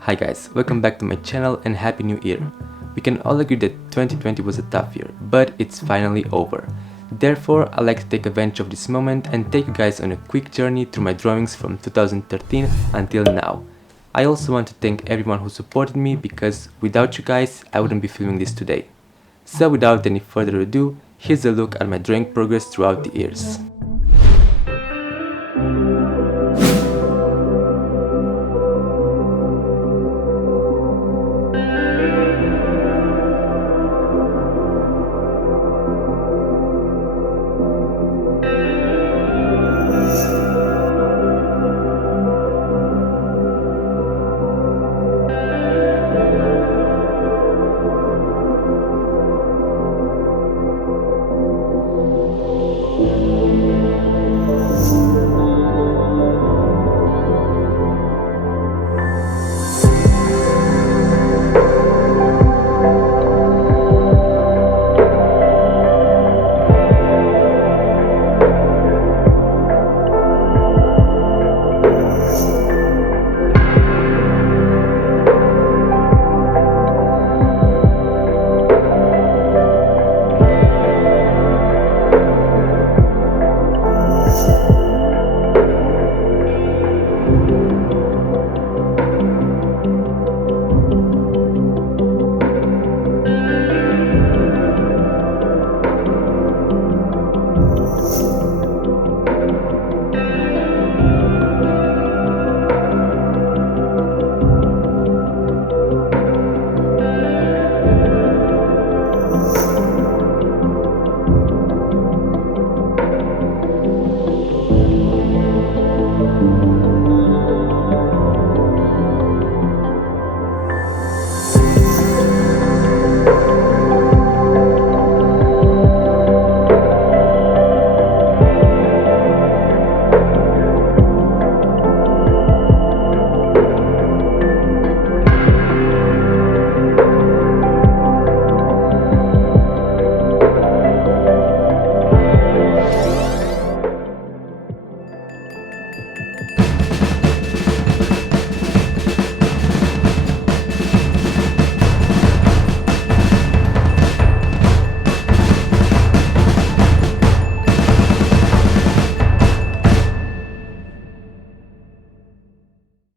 Hi guys, welcome back to my channel and happy new year. We can all agree that 2020 was a tough year, but it's finally over. Therefore, I'd like to take advantage of this moment and take you guys on a quick journey through my drawings from 2013 until now. I also want to thank everyone who supported me because without you guys, I wouldn't be filming this today. So without any further ado, here's a look at my drawing progress throughout the years.